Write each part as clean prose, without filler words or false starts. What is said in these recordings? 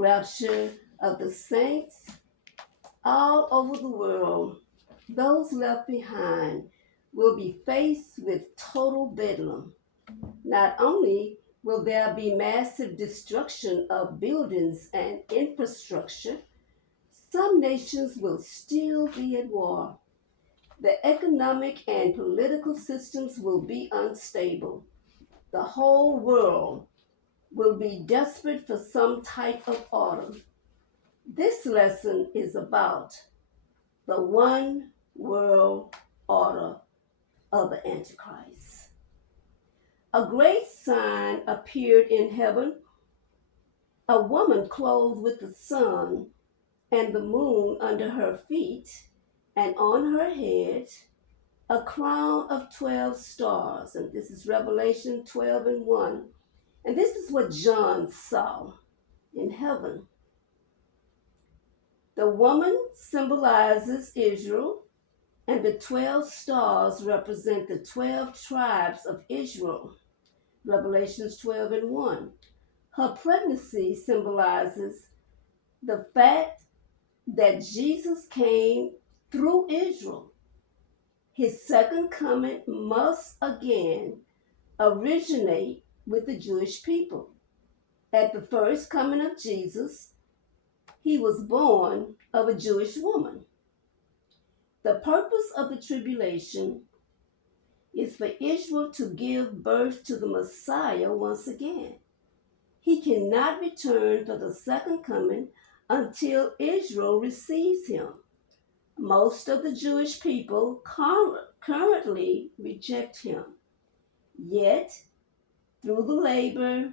rapture of the saints all over the world, those left behind will be faced with total bedlam. Not only will there be massive destruction of buildings and infrastructure, some nations will still be at war. The economic and political systems will be unstable. The whole world will be desperate for some type of order. This lesson is about the one world order of the Antichrist. A great sign appeared in heaven, a woman clothed with the sun and the moon under her feet, and on her head a crown of 12 stars. And this is Revelation 12 and 1. And this is what John saw in heaven. The woman symbolizes Israel, and the 12 stars represent the 12 tribes of Israel. Revelations 12 and 1. Her pregnancy symbolizes the fact that Jesus came through Israel. His second coming must again originate with the Jewish people. At the first coming of Jesus, he was born of a Jewish woman. The purpose of the tribulation is for Israel to give birth to the Messiah once again. He cannot return for the second coming until Israel receives him. Most of the Jewish people currently reject him. Yet, through the labor,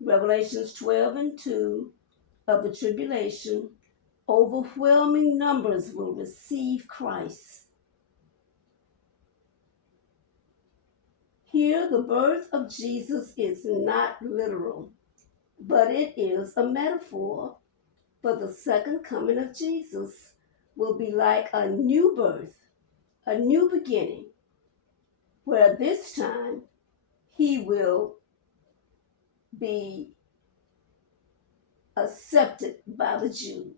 Revelations 12 and 2, of the tribulation, overwhelming numbers will receive Christ. Here, the birth of Jesus is not literal, but it is a metaphor for the second coming of Jesus will be like a new birth, a new beginning, where this time he will be accepted by the Jews.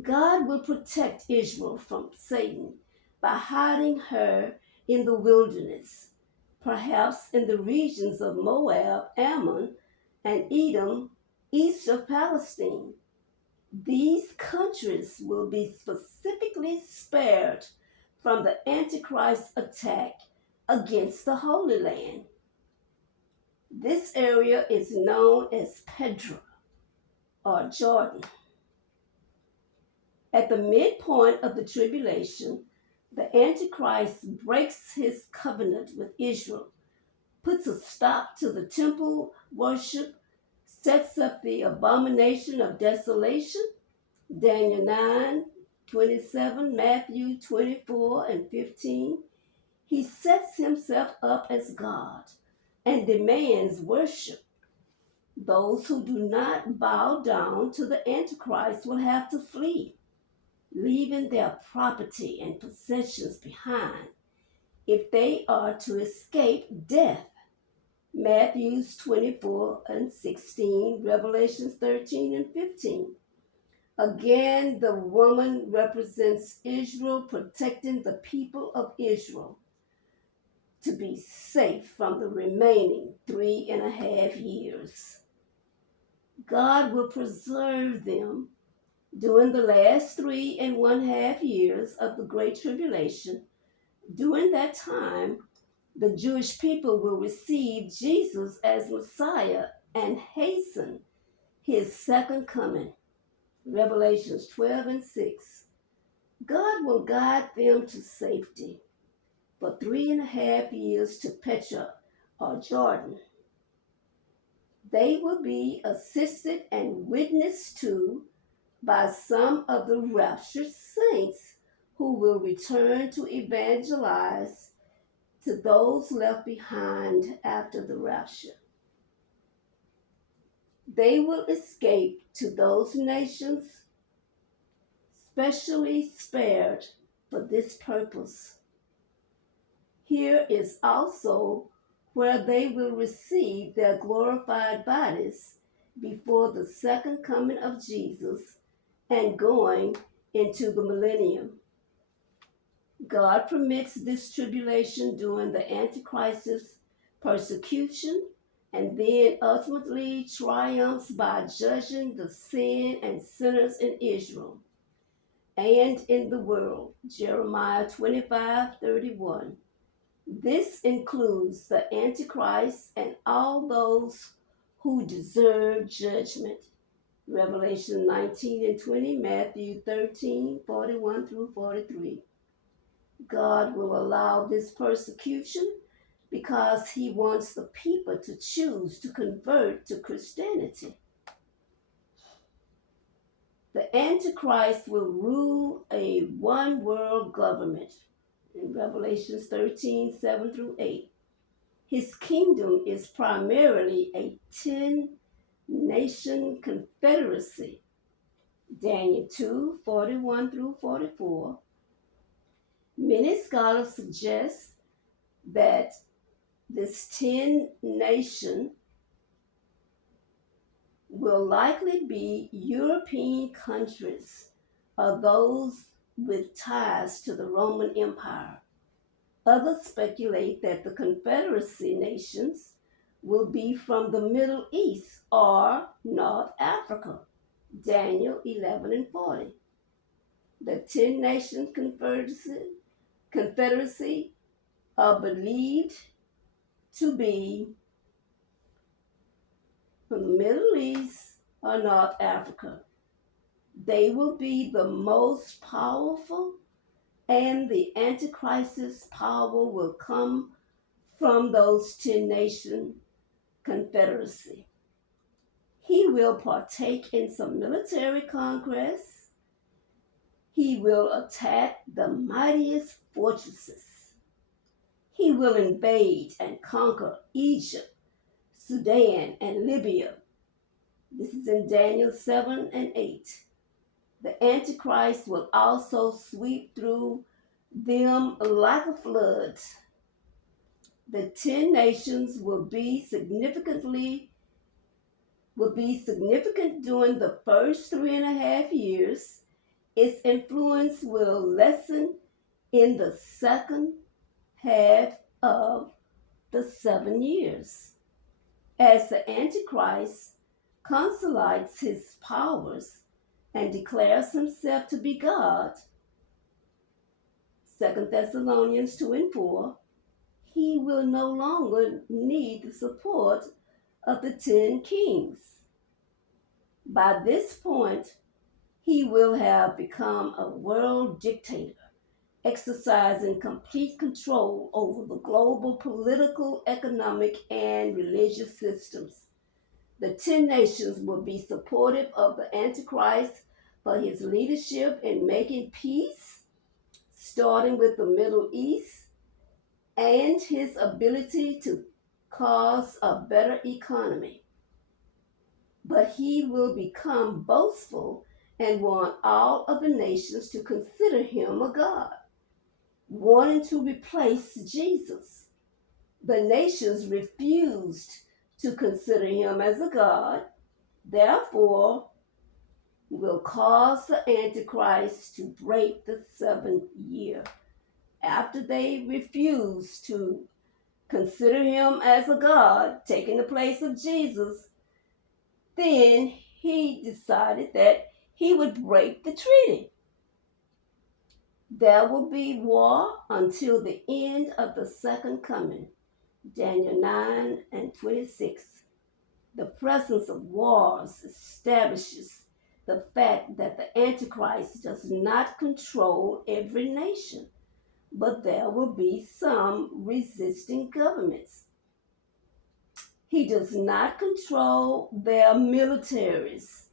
God will protect Israel from Satan by hiding her in the wilderness, perhaps in the regions of Moab, Ammon, and Edom, east of Palestine. These countries will be specifically spared from the Antichrist attack against the Holy Land. This area is known as Petra or Jordan. At the midpoint of the tribulation, the Antichrist breaks his covenant with Israel, puts a stop to the temple worship, sets up the abomination of desolation, Daniel 9:27, Matthew 24 and 15. He sets himself up as God and demands worship. Those who do not bow down to the Antichrist will have to flee, leaving their property and possessions behind if they are to escape death. Matthew 24 and 16, Revelations 13 and 15. Again, the woman represents Israel, protecting the people of Israel to be safe from the remaining 3.5 years. God will preserve them during the last 3.5 years of the Great Tribulation. During that time, the Jewish people will receive Jesus as Messiah and hasten his second coming. Revelations 12 and 6. God will guide them to safety for 3.5 years to Petra or Jordan. They will be assisted and witnessed to by some of the raptured saints who will return to evangelize to those left behind after the rapture. They will escape to those nations specially spared for this purpose. Here is also where they will receive their glorified bodies before the second coming of Jesus and going into the millennium. God permits this tribulation during the Antichrist's persecution and then ultimately triumphs by judging the sin and sinners in Israel and in the world. Jeremiah 25:31. This includes the Antichrist and all those who deserve judgment. Revelation 19:20, Matthew 13:41 through 43. God will allow this persecution because he wants the people to choose to convert to Christianity. The Antichrist will rule a one world government in Revelation 13:7 through 8. His kingdom is primarily a 10-nation confederacy. Daniel 2:41 through 44. Many scholars suggest that this 10-nation will likely be European countries or those with ties to the Roman Empire. Others speculate that the Confederacy nations will be from the Middle East or North Africa. Daniel 11:40. The 10-nation confederacy are believed to be from the Middle East or North Africa. They will be the most powerful, and the Antichrist's power will come from those 10-nation confederacy. He will partake in some military conquests. He will attack the mightiest fortresses. He will invade and conquer Egypt, Sudan, and Libya. This is in Daniel 7 and 8. The Antichrist will also sweep through them like a flood. The 10 nations will be significant during the first 3.5 years. Its influence will lessen in the second half of the 7 years. As the Antichrist consolidates his powers and declares himself to be God, 2 Thessalonians 2 and 4, he will no longer need the support of the 10 kings. By this point, he will have become a world dictator, exercising complete control over the global political, economic, and religious systems. The 10 nations will be supportive of the Antichrist for his leadership in making peace, starting with the Middle East, and his ability to cause a better economy. But he will become boastful and want all of the nations to consider him a god, wanting to replace Jesus. The nations refused to consider him as a god, therefore will cause the Antichrist to break the 7th year. After they refuse to consider him as a god, taking the place of Jesus, then he decided that he would break the treaty. There will be war until the end of the second coming. Daniel 9 and 26. The presence of wars establishes the fact that the Antichrist does not control every nation, but there will be some resisting governments. He does not control their militaries,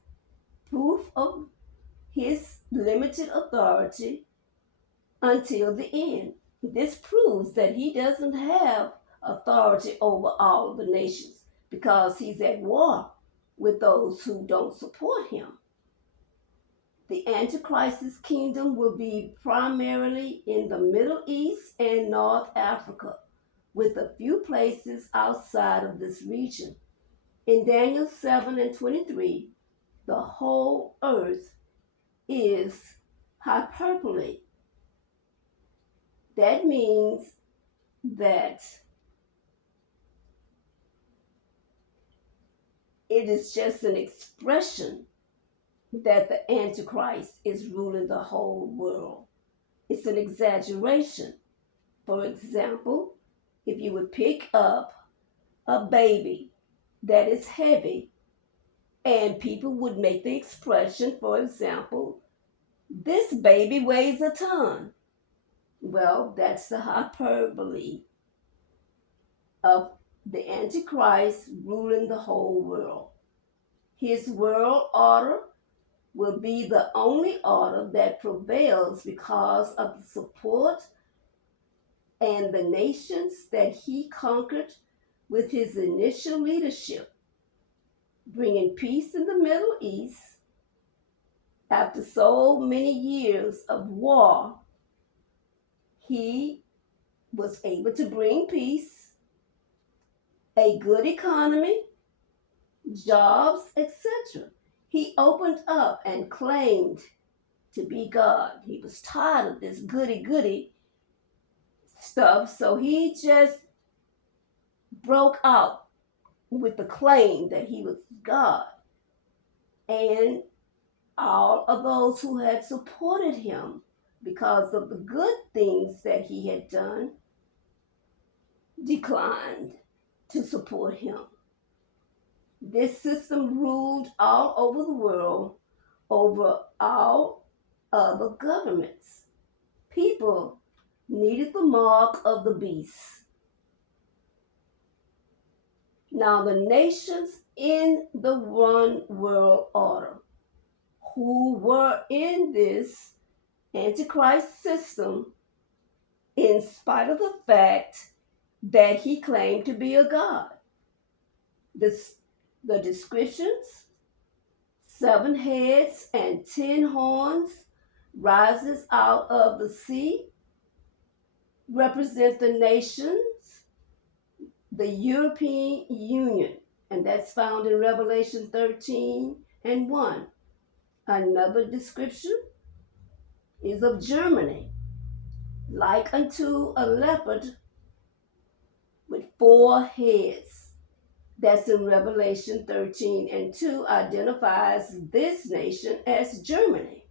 proof of his limited authority until the end. This proves that he doesn't have authority over all of the nations because he's at war with those who don't support him. The Antichrist's kingdom will be primarily in the Middle East and North Africa, with a few places outside of this region. In Daniel 7 and 23, the whole earth is hyperbole. That means that it is just an expression that the Antichrist is ruling the whole world. It's an exaggeration. For example, if you would pick up a baby that is heavy, and people would make the expression, for example, this baby weighs a ton. Well, that's the hyperbole of the Antichrist ruling the whole world. His world order will be the only order that prevails because of the support and the nations that he conquered with his initial leadership, bringing peace in the Middle East after so many years of war. He was able to bring peace, a good economy, jobs, etc. He opened up and claimed to be God. He was tired of this goody goody stuff, so he just broke out with the claim that he was God. And all of those who had supported him because of the good things that he had done declined to support him. This system ruled all over the world over all other governments. People needed the mark of the beast. Now, the nations in the one world order who were in this Antichrist system, in spite of the fact that he claimed to be a god. The descriptions, 7 heads and 10 horns, rises out of the sea, represent the nations, the European Union, and that's found in Revelation 13 and 1. Another description is of Germany, like unto a leopard with 4 heads. That's in Revelation 13 and 2, identifies this nation as Germany.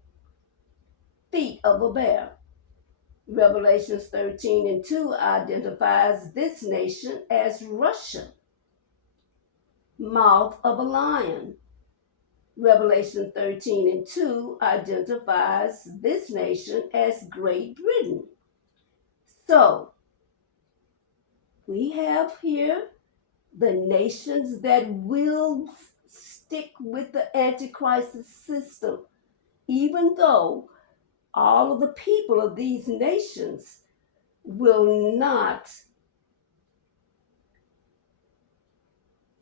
Feet of a bear. Revelations 13 and 2 identifies this nation as Russia. Mouth of a lion. Revelation 13 and 2 identifies this nation as Great Britain. So, we have here the nations that will stick with the Antichrist system, even though all of the people of these nations will not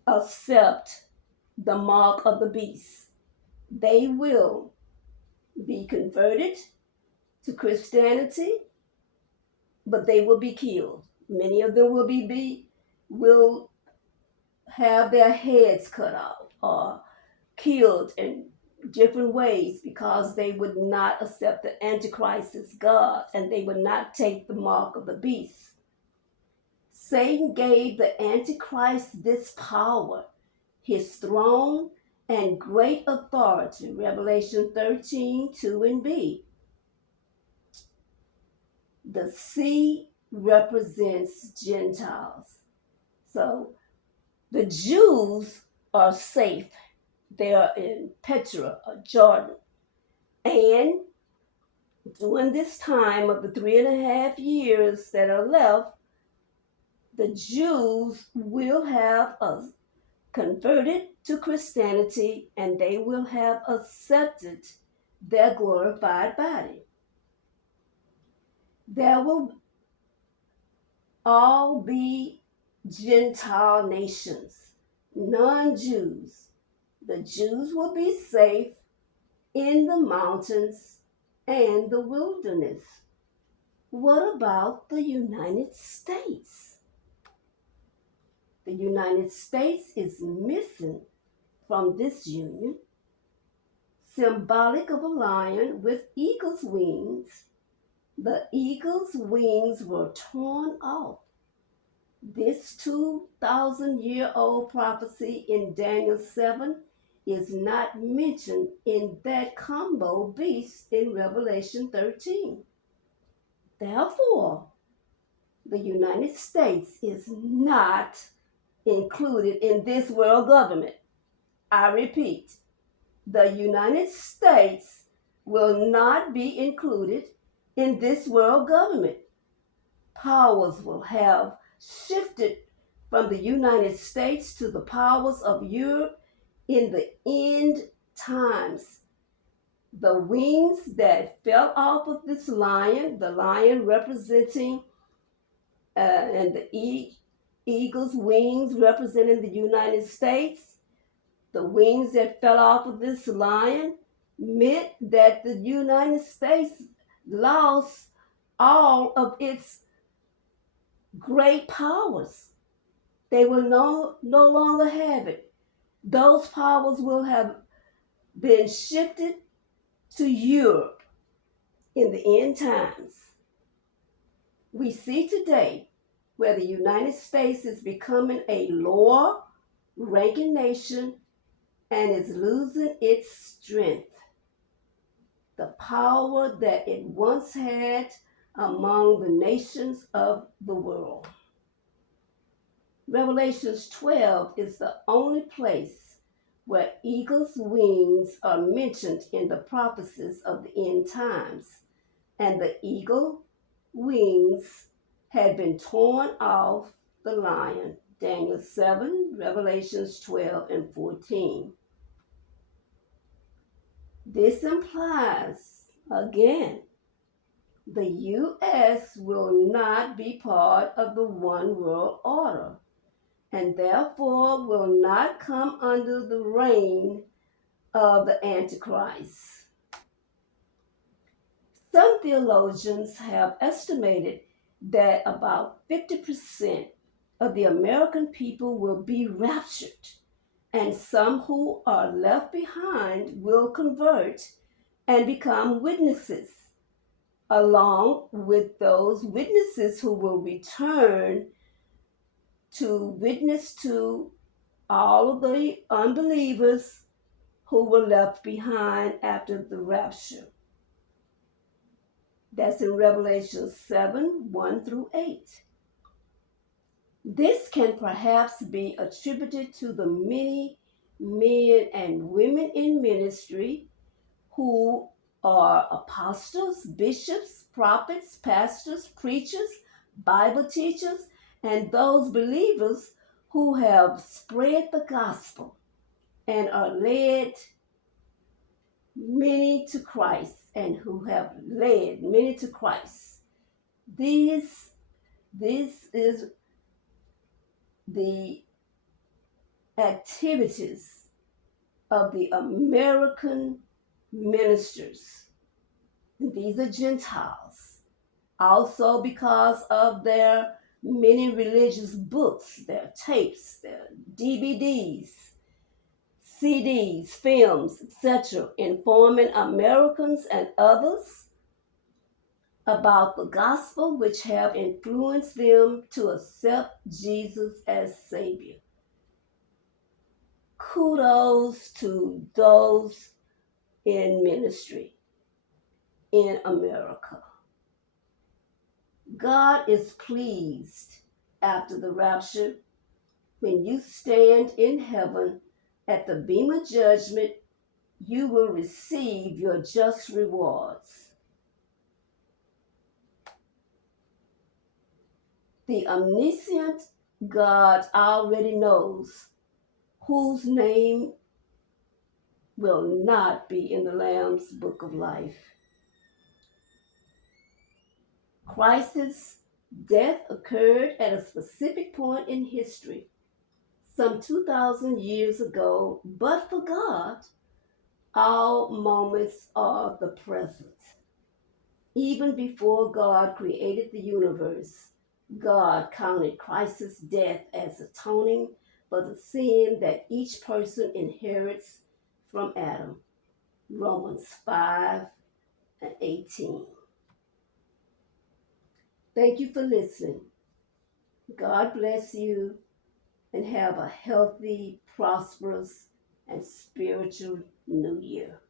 accept the mark of the beast. They will be converted to Christianity, but they will be killed. Many of them will have their heads cut off or killed in different ways because they would not accept the Antichrist as God and they would not take the mark of the beast. Satan gave the Antichrist this power, his throne, and great authority. Revelation 13, 2 and B. The sea represents Gentiles. So the Jews are safe. They are in Petra or Jordan. And during this time of the 3.5 years that are left, the Jews will have converted to Christianity and they will have accepted their glorified body. There will all be Gentile nations, non-Jews. The Jews will be safe in the mountains and the wilderness. What about the United States? The United States is missing from this union, symbolic of a lion with eagle's wings. The eagle's wings were torn off. This 2,000-year-old prophecy in Daniel 7 is not mentioned in that combo beast in Revelation 13. Therefore, the United States is not included in this world government. I repeat, the United States will not be included in this world government. Powers will have shifted from the United States to the powers of Europe in the end times. The wings that fell off of this lion, the lion representing and the eagle's wings representing the United States, the wings that fell off of this lion meant that the United States lost all of its great powers. They will no longer have it. Those powers will have been shifted to Europe in the end times. We see today where the United States is becoming a lower ranking nation and is losing its strength, the power that it once had among the nations of the world. Revelations 12 is the only place where eagle's wings are mentioned in the prophecies of the end times, and the eagle wings had been torn off the lion. Daniel 7, Revelations 12 and 14. This implies, again, the U.S. will not be part of the one world order and therefore will not come under the reign of the Antichrist. Some theologians have estimated that about 50% of the American people will be raptured, and some who are left behind will convert and become witnesses, along with those witnesses who will return to witness to all of the unbelievers who were left behind after the rapture. That's in Revelation 7, 1 through 8. This can perhaps be attributed to the many men and women in ministry who are apostles, bishops, prophets, pastors, preachers, Bible teachers, and those believers who have spread the gospel and are led many to Christ and who have led many to Christ. This is the activities of the American ministers. These are Gentiles. Also because of their many religious books, their tapes, their DVDs, CDs, films, etc., informing Americans and others about the gospel, which have influenced them to accept Jesus as Savior. Kudos to those in ministry in America. God is pleased after the rapture when you stand in heaven at the beam of judgment. You will receive your just rewards. The omniscient God already knows whose name will not be in the Lamb's book of life. Christ's death occurred at a specific point in history, some 2,000 years ago, but for God, all moments are the present. Even before God created the universe, God counted Christ's death as atoning for the sin that each person inherits from Adam. Romans 5:18. Thank you for listening. God bless you and have a healthy, prosperous, and spiritual new year.